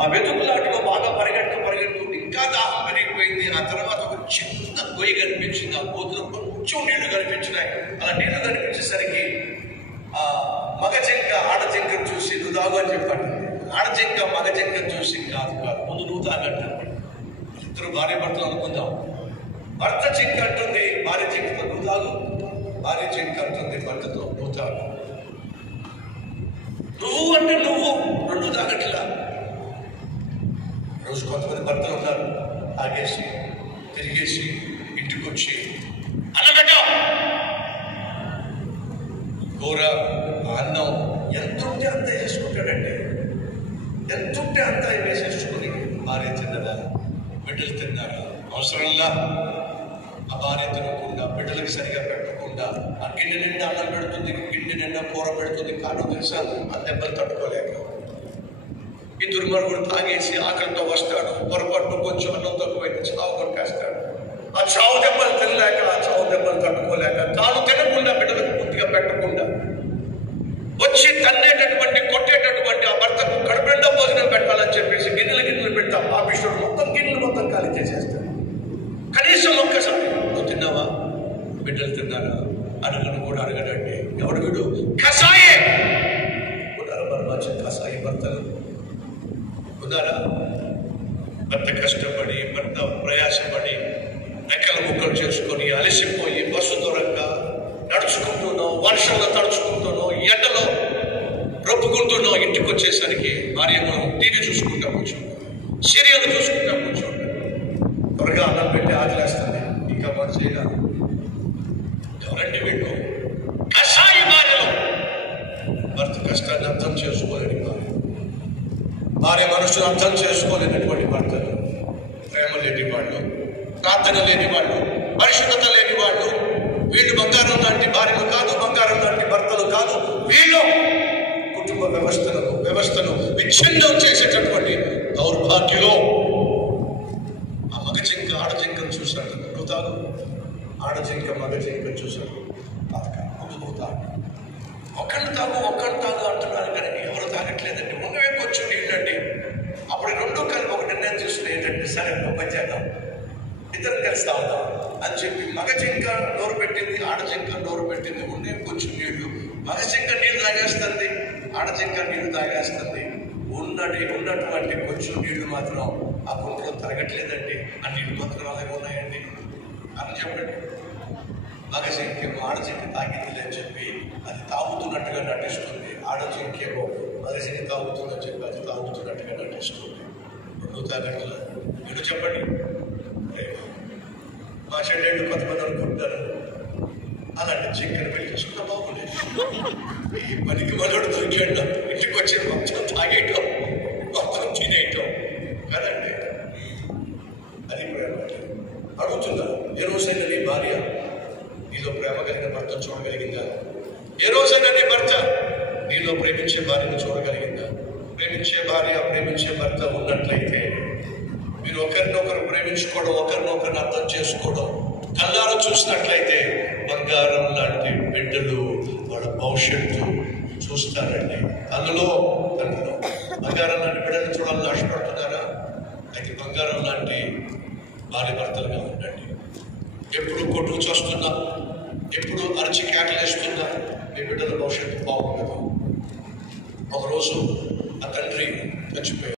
ఆ వెతుకులాటలో బాగా పరిగెడుతూ ఇంకా దాహం పెరిగిపోయింది. ఆ తర్వాత ఒక చిన్న గొయ్యి కనిపించింది. ఆ గోతులో కొంచెం నీళ్లు కనిపించినాయి. అలా నీళ్లు కనిపించేసరికి ఆ మగ జింక ఆడ జింకను చూసి నువ్వు తాగు అని చెప్పండి. ఆడ జింక మగ జింకను చూసి కాదు ముందు నువ్వు తాగంటారు. ఇద్దరు భార్య భర్తలు అనుకుందాం. భర్త జింక అంటుంది భార్య జింకతో నువ్వు తాగు, భార్య జింక అంటుంది భర్తతో నువ్వు తాగు. నువ్వు అంటే నువ్వు రెండు తాగట్లా. రోజు కొంతమంది భర్తలు ఉన్నారు, తాగేసి తిరిగేసి ఇంటికి వచ్చి అన్నగడ్డ కూర అన్నం ఎంతుంటే అంత వేసుకుంటాడండి. ఎంతుంటే అంత వేసేసుకుని భార్య తిన్నదా, బిడ్డలు తిన్నారా, అవసరంలా ఆ భార్య తినకుండా బిడ్డలకి సరిగా పెట్టకుండా ఆ గిన్నె నిండా అన్నం పెడుతుంది, గిన్నె నిండా కూర పెడుతుంది. కారణం తెలుసా? ఆ దెబ్బలు తట్టుకోలేక. ఈ దుర్మార్గుడు తాగేసి ఆకలితో వస్తాడు, పొరపాటు కొంచెం అన్నం తక్కువైతే చావు కొట్టేస్తాడు. ఆ చావు దెబ్బలు తినలేక, ఆ చావు దెబ్బలు తట్టుకోలేక తాను తినకుండా బిడ్డలకు పూర్తిగా పెట్టకుండా వచ్చి తన్నేటటువంటి కొట్టేటటువంటి ఆ భర్తకు కడుపు నిండా భోజనం పెట్టాలని చెప్పేసి గిన్నెలు పెడతాం. ఆ విషయంలో గిన్నెలు మొత్తం ఖాళీ చేసేస్తాడు. కనీసం ఒక్కసారి నువ్వు తిన్నావా, బిడ్డలు తిన్నారా అడగను కూడా అడగడండి. ఎవడు వీడు? కసాయే ఉన్నారా? బర్మాచ కసాయి భర్తలు ఉన్నారా? భర్త కష్టపడి, భర్త ప్రయాసపడి రెక్కల ముక్కలు చేసుకొని అలసిపోయి బస్సు దొరక్క నడుచుకుంటున్నావు, వర్షంలో తడుచుకుంటున్నావు, ఎండలో రొప్పుకుంటున్నావు. ఇంటికి వచ్చేసరికి భార్యను టీవీ చూసుకుంటా కూర్చుంటాం, సీరియల్ చూసుకుంటా కూర్చుంటాం. త్వరగా అన్నం పెట్టి ఆకలేస్తుంది, ఇంకా మనం చేయగలం. ఎవరంటే వీళ్ళు కషాయి భార్యలు. భర్త కష్టాన్ని అర్థం చేసుకోలేని భార్య మనసును అర్థం చేసుకోలేనటువంటి భర్తలు, ప్రేమ లేని వాళ్ళు, ప్రార్థన లేని వాళ్ళు, పరిశుద్ధత లేని వాళ్ళు. వీళ్ళు బంగారం లాంటి భార్యలు కాదు, బంగారం లాంటి భర్తలు కాదు. వీళ్ళు కుటుంబ వ్యవస్థను విచ్ఛిన్నం చేసేటటువంటి దౌర్భాగ్యులు. ఆ మగ జింక ఆడ జింకను చూశాడు, నువ్వు తాగు. ఆడ జింక మగ జింకను చూశాడు, నువ్వు తాగు. ఒక్కళ్ళు తాగు అంటున్నారు కానీ ఎవరు తాగట్లేదండి. ఉన్నవే కొంచెం నీళ్ళండి. అప్పుడు రెండు కలిపి ఒక నిర్ణయం తీసుకుని ఏంటంటే, సరే పని చేద్దాం, ఇద్దరు కలిసి తాగుదాం అని చెప్పి మగ జింక నోరు పెట్టింది, ఆడ జింక నోరు పెట్టింది. ఉండే కొంచెం నీళ్లు. మగ జింక నీళ్లు తాగేస్తుంది, ఆడ జింక నీళ్లు తాగేస్తుంది. ఉన్నటువంటి కొంచెం నీళ్లు మాత్రం ఆ గుంటలో తరగట్లేదండి. ఆ నీళ్లు మాత్రం అలాగే ఉన్నాయండి అని చెప్పండి. మగ జింకేమో ఆడ జింక తాగింది అని చెప్పి అది తాగుతున్నట్టుగా నటిస్తుంది. ఆడ జింకేమో మగ జింక తాగుతుందని చెప్పి అది తాగుతున్నట్టుగా నటిస్తుంది. రెండు తాగట్లా. మీరు చెప్పండి. మా చెల్లెళ్ళు కొంతమంది అనుకుంటారు అలాంటి జింకను పెళ్లి చేసుకున్న బాగుండేది. ఈ పనికి మనోడు దొరికాడు, ఇంటికి వచ్చి మొత్తం తాగేయటం, మొత్తం తినేయటం కదండి. అది ప్రేమ. అడుగుతున్నా, ఏ రోజైనా నీ భార్య నీలో ప్రేమ కలిగిన భర్తను చూడగలిగిందా? ఏ రోజైనా నీ భర్త నీలో ప్రేమించే భార్యను చూడగలిగిందా? ప్రేమించే భార్య, ప్రేమించే భర్త ఉన్నట్లయితే మీరు ఒకరినొకరు ప్రేమించుకోవడం, ఒకరినొకరిని అర్థం చేసుకోవడం, కళ్ళారా చూసినట్లయితే బంగారం లాంటి బిడ్డలు వాళ్ళ భవిష్యత్తు చూస్తారండి. అందులో బంగారం లాంటి బిడ్డలు చూడాలని ఆశపడుతున్నారా? అయితే బంగారం లాంటి భార్య భర్తలుగా ఉండండి. ఎప్పుడు కొట్టుకు చూస్తున్నా, ఎప్పుడు అరిచి కేకలేస్తున్నా మీ బిడ్డల భవిష్యత్తు బాగుండదు. ఒకరోజు ఆ తండ్రి చచ్చిపోయాడు.